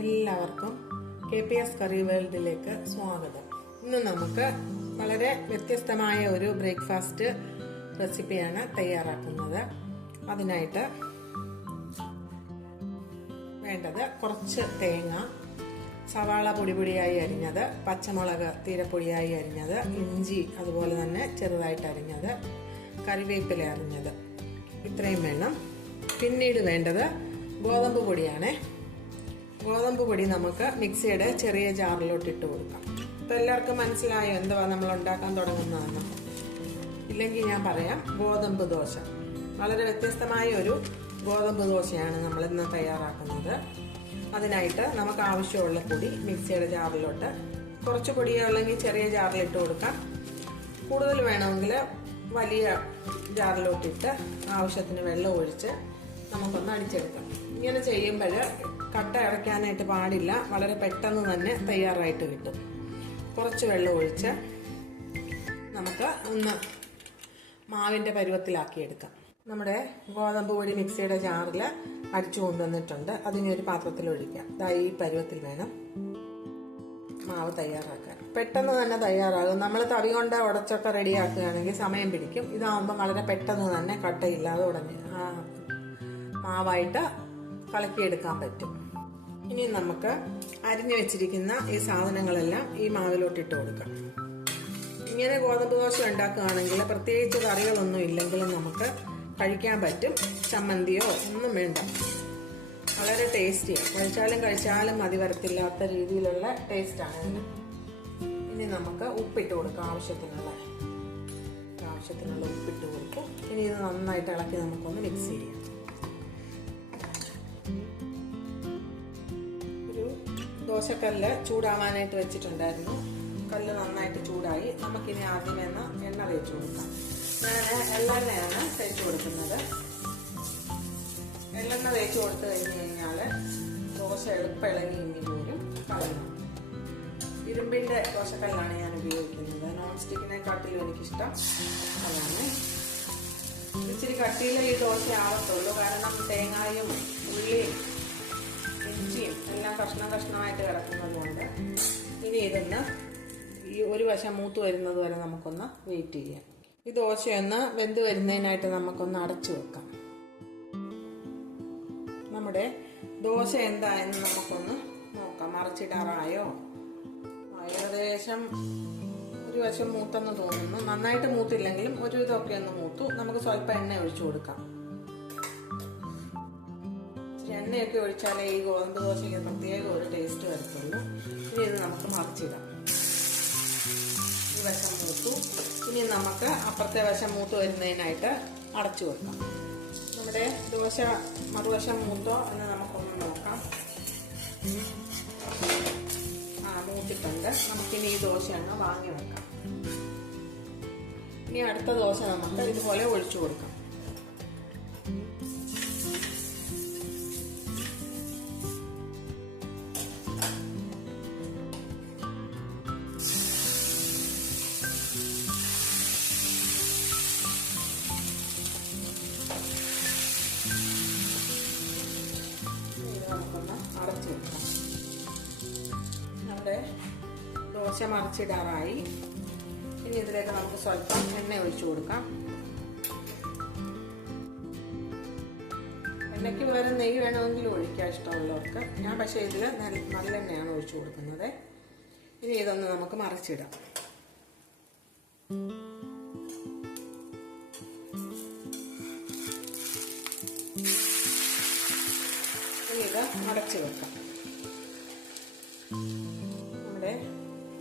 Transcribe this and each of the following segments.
എല്ലാവർക്കും KPS കറി വേൾഡിലേക്ക് സ്വാഗതം. ഇന്ന് നമുക്ക് വളരെ വ്യത്യസ്തമായ ഒരു ബ്രേക്ക്ഫാസ്റ്റ് റെസിപ്പിയാണ് തയ്യാറാക്കുന്നത്. അതിനായിട്ട് വേണ്ടത് കുറച്ച് തേങ്ങ, സവാള പൊടിയായി അരിഞ്ഞത്, പച്ചമുളക് തീരപ്പൊടിയായി അരിഞ്ഞത്, ഇഞ്ചി അതുപോലെ തന്നെ ചെറുതായിട്ട് അരിഞ്ഞത്, കറിവേപ്പില അരിഞ്ഞത്, ഇത്രയും വേണം. പിന്നീട് വേണ്ടത് ഗോതമ്പ് പൊടിയാണ്. ഗോതമ്പ് പൊടി നമുക്ക് മിക്സിയുടെ ചെറിയ ജാറിലോട്ട് ഇട്ട് കൊടുക്കാം. ഇപ്പം എല്ലാവർക്കും മനസ്സിലായോ എന്തുവാ നമ്മൾ ഉണ്ടാക്കാൻ തുടങ്ങുന്നതെന്ന്? ഇല്ലെങ്കിൽ ഞാൻ പറയാം. ഗോതമ്പ് ദോശ, വളരെ വ്യത്യസ്തമായ ഒരു ഗോതമ്പ് ദോശയാണ് നമ്മൾ ഇന്ന് തയ്യാറാക്കുന്നത്. അതിനായിട്ട് നമുക്ക് ആവശ്യമുള്ള പൊടി മിക്സിയുടെ ജാറിലോട്ട്, കുറച്ച് പൊടിയുള്ളെങ്കിൽ ചെറിയ ജാറിലിട്ട് കൊടുക്കാം. കൂടുതൽ വേണമെങ്കിൽ വലിയ ജാറിലോട്ടിട്ട് ആവശ്യത്തിന് വെള്ളം ഒഴിച്ച് നമുക്കൊന്ന് അടിച്ചെടുക്കാം. ഇങ്ങനെ ചെയ്യുമ്പോൾ കട്ട അടയ്ക്കാനായിട്ട് പാടില്ല. വളരെ പെട്ടെന്ന് തന്നെ തയ്യാറായിട്ട് കിട്ടും. കുറച്ച് വെള്ളം ഒഴിച്ച് നമുക്ക് ഒന്ന് മാവിൻ്റെ പരുവത്തിലാക്കിയെടുക്കാം. നമ്മുടെ ഗോതമ്പ് പൊടി മിക്സിയുടെ ജാറിൽ അടിച്ചു കൊണ്ടുവന്നിട്ടുണ്ട്. അതിനെ ഒരു പാത്രത്തിൽ ഒഴിക്കാം. ഈ പരുവത്തിൽ വേണം മാവ് തയ്യാറാക്കാൻ. പെട്ടെന്ന് തന്നെ തയ്യാറാകും. നമ്മൾ തവി കൊണ്ട് ഉടച്ചൊക്കെ റെഡിയാക്കുകയാണെങ്കിൽ സമയം പിടിക്കും. ഇതാവുമ്പോൾ വളരെ പെട്ടെന്ന് തന്നെ കട്ടയില്ലാതെ ഉടഞ്ഞ് മാവായിട്ട് കലക്കിയെടുക്കാൻ പറ്റും. ഇനി നമുക്ക് അരിഞ്ഞു വെച്ചിരിക്കുന്ന ഈ സാധനങ്ങളെല്ലാം ഈ മാവിലോട്ട് ഇട്ട് കൊടുക്കാം. ഇങ്ങനെ ഗോതമ്പ് ദോശ ഉണ്ടാക്കുകയാണെങ്കിൽ പ്രത്യേകിച്ച് കറികളൊന്നും ഇല്ലെങ്കിലും നമുക്ക് കഴിക്കാൻ പറ്റും. ചമ്മന്തിയോ ഒന്നും വേണ്ട. വളരെ ടേസ്റ്റിയാണ്. കഴിച്ചാലും മതി വരത്തില്ലാത്ത രീതിയിലുള്ള ടേസ്റ്റാണ് ഇതിന്. ഇനി നമുക്ക് ഉപ്പിട്ട് കൊടുക്കാം. ആവശ്യത്തിനുള്ള ഉപ്പിട്ട് കൊടുക്കും. ഇനി ഇത് നന്നായിട്ട് ഇളക്കി നമുക്കൊന്ന് മിക്സ് ചെയ്യാം. ദോശക്കല്ല് ചൂടാവാനായിട്ട് വെച്ചിട്ടുണ്ടായിരുന്നു. കല്ല് നന്നായിട്ട് ചൂടായി. നമുക്കിനി ആദ്യമേ എണ്ണ തേച്ച് കൊടുക്കാം. ഞാൻ എള്ളെണ്ണയാണ് തേച്ച് കൊടുക്കുന്നത്. എള്ളെണ്ണ തേച്ച് കൊടുത്തു കഴിഞ്ഞാൽ ദോശ എളുപ്പം ഇളകി ഇനി പോലും കളയണം. ഇരുമ്പിൻ്റെ ദോശക്കല്ലാണ് ഞാൻ ഉപയോഗിക്കുന്നത്. നോൺ സ്റ്റിക്കിനെക്കാട്ടിലും എനിക്കിഷ്ടം അതാണ്. ഇച്ചിരി കട്ടിയിൽ ഈ ദോശ ആവത്തുള്ളൂ. കാരണം തേങ്ങായും ഉള്ളിയും ഇഞ്ചിയും എല്ലാം കഷ്ണമായിട്ട് കിടക്കുന്നതുകൊണ്ട്. ഇനി ഇതൊന്ന് ഈ ഒരു വശം മൂത്ത് വരുന്നത് വരെ നമുക്കൊന്ന് വെയിറ്റ് ചെയ്യാം. ഈ ദോശയൊന്ന് വെന്ത് വരുന്നതിനായിട്ട് നമുക്കൊന്ന് അടച്ചു വെക്കാം. നമ്മുടെ ദോശ എന്തായെന്ന് നമുക്കൊന്ന് നോക്കാം. മറിച്ചിടാറായോ? ഏകദേശം ഒരു വശം മൂത്തെന്ന് തോന്നുന്നു. നന്നായിട്ട് മൂത്തില്ലെങ്കിലും ഒരു ഇതൊക്കെ ഒന്ന് മൂത്തു. നമുക്ക് സ്വല്പം എണ്ണ ഒഴിച്ചു കൊടുക്കാം. എണ്ണയൊക്കെ ഒഴിച്ചാലേ ഈ ഗോതമ്പ് ദോശയ്ക്ക് പ്രത്യേക ഒരു ടേസ്റ്റ് വരത്തുള്ളൂ. ഇനി ഇത് നമുക്ക് മറിച്ചിടാം. ഈ വശം മൂത്തു. ഇനി നമുക്ക് അപ്പുറത്തെ വശം മൂത്ത് വരുന്നതിനായിട്ട് അടച്ചു വെക്കാം. നമ്മുടെ ദോശ മറുവശം മൂത്തോ എന്ന് നമുക്കൊന്ന് നോക്കാം. മൂത്തിട്ടുണ്ട്. നമുക്കിനി ഈ ദോശ അങ്ങ് വാങ്ങി വെക്കാം. ഇനി അടുത്ത ദോശ നമുക്ക് ഇതുപോലെ ഒഴിച്ചു കൊടുക്കാം. നമുക്കൊന്ന് അടച്ചു വെക്കാം. നമ്മുടെ ദോശ മറിച്ചിടാറായി. ഇനി ഇതിലേക്ക് നമുക്ക് സ്വല്പം എണ്ണ ഒഴിച്ചു കൊടുക്കാം. എണ്ണയ്ക്ക് പകരം നെയ്യ് വേണമെങ്കിൽ ഒഴിക്കാൻ ഇഷ്ടമുള്ളവർക്ക്. ഞാൻ പക്ഷേ ഇതിൽ നല്ലെണ്ണയാണ് ഒഴിച്ചു കൊടുക്കുന്നത്. ഇനി ഇതൊന്ന് നമുക്ക് മറിച്ചിടാം. ഇനി ഇത് അടച്ചു വെക്കാം. നമ്മുടെ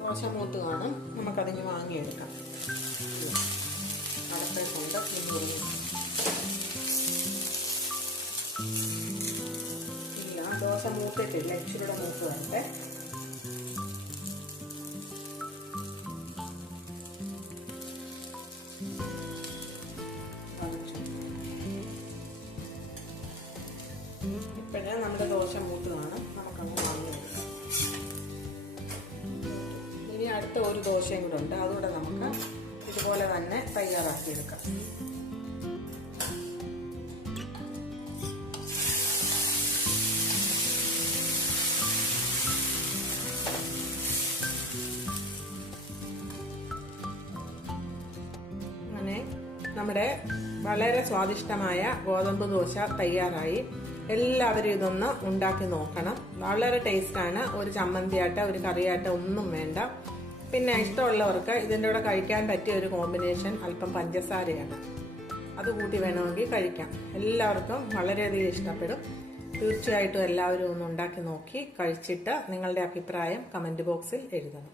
ദോശ മൂത്ത് കാണും. നമുക്കതിന് വാങ്ങിയെടുക്കാം. അടപ്പേ കൊണ്ട് ഇല്ല, ദോശ മൂത്തിട്ടില്ല. ഇച്ചിരിയുടെ മൂത്ത് വരട്ടെ. ഇപ്പോഴേ നമ്മുടെ ദോശ മൂത്ത് കാണും. നമുക്കങ്ങ് വാങ്ങിയെടുക്കാം. ഇനി അടുത്ത ഒരു ദോശയും കൂടെ ഉണ്ട്. അതുകൂടെ നമുക്ക് ഇതുപോലെ തന്നെ തയ്യാറാക്കിയെടുക്കാം. നമ്മുടെ വളരെ സ്വാദിഷ്ടമായ ഗോതമ്പ് ദോശ തയ്യാറായി. എല്ലാവരും ഇതൊന്ന് ഉണ്ടാക്കി നോക്കണം. വളരെ ടേസ്റ്റാണ്. ഒരു ചമ്മന്തിയാട്ട ഒരു കറിയാട്ട ഒന്നും വേണ്ട. പിന്നെ ഇഷ്ടമുള്ളവർക്ക് ഇതിൻ്റെ കൂടെ കഴിക്കാൻ പറ്റിയ ഒരു കോമ്പിനേഷൻ അല്പം പഞ്ചസാരയാണ്. അത് കൂട്ടി വേണമെങ്കിൽ കഴിക്കാം. എല്ലാവർക്കും വളരെയധികം ഇഷ്ടപ്പെടും. തീർച്ചയായിട്ടും എല്ലാവരും ഒന്ന് ഉണ്ടാക്കി നോക്കി കഴിച്ചിട്ട് നിങ്ങളുടെ അഭിപ്രായം കമൻറ്റ് ബോക്സിൽ എഴുതണം.